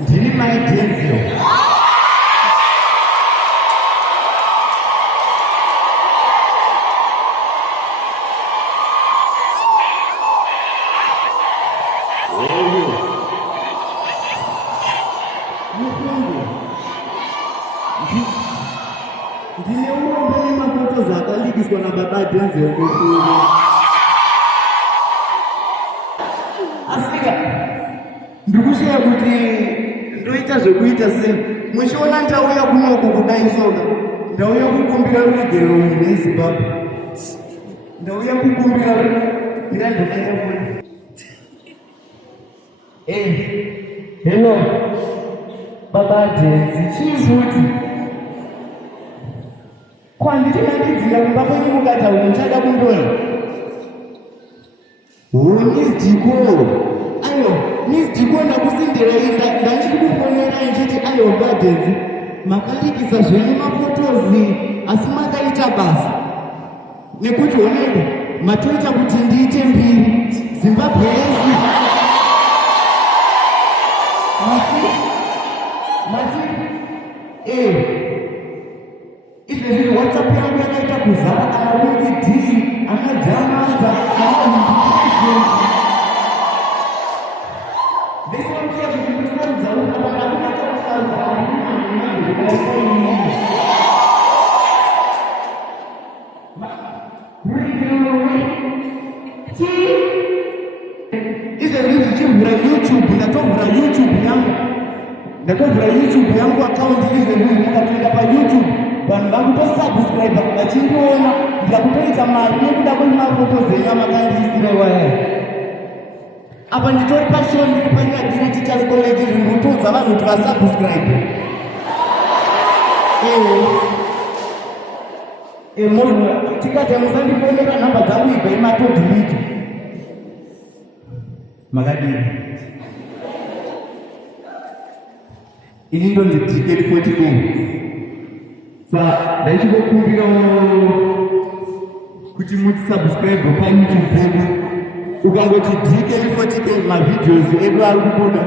ndiri maitenzio. Ndine urombo nemafoto zvakalikiswa nababa Denzel kukuru. Asika ndikusheya kuti ndoita zvekuita sei. Muchiona ndauya kunoku kudai soka, ndauya kukumbira rugero neZimbabwe. Ndauya kukumbira ndandonaiafuna. Hello baba Denzel, chizuti kwanditikandidzira kumba kwenyu mukataura muchada kundona Miss Diko. Ayo Miss Diko ndakusindira ndachiri kufonera nchiti ayo baba Denzel, makalikisa zvenyu mafotozi asi makaita basa nekuti oneko matoita kuti ndiite mbiri Zimbabwe yezi mati izvezvi WhatsApp yangu yakaita kuzara amaWD amajamasta vese vakuya kuti kusaudza akuna chakusaudza izvezvi zvichivhura YouTube, ndatovhura YouTube yangu account izvezvi mukatoenda paYouTube vanhu vakutosubscribe vachindiona ndakutoita mari nekuda kwemafoto zenyu amakandiisira iwaya. Apa nditori pashoni painadira Teachers College zvinotodza vanhu kuti vasubscribe. Munhu tikati musandifonera nhamba dzangu ibva imatodhiliti makadini. Ini ndonzi DK 44. Saka ndaichikukumbirawo kuti mutisubscribe paYouTube pedu. Ukangoti DK 40K mavideos edu ari kubuda.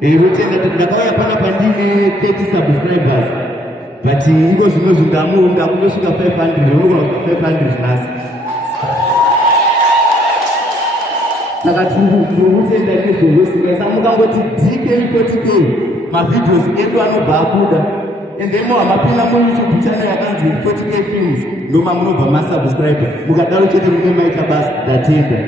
Rotenda ndakauya pana pandine 30 subscribers. But ingo zvino ndakutosvika 500, unogona kusvika 500 nhasi. Saka tirikutenda nezvozvosika. Saka mukangoti DK 40K mavideos edu anobva abuda. And then hamapinda muYouTube channel yakanzi 40K Films, ndoma munobva masubscribe. Mukadaro chete mune maita basa ndatenda.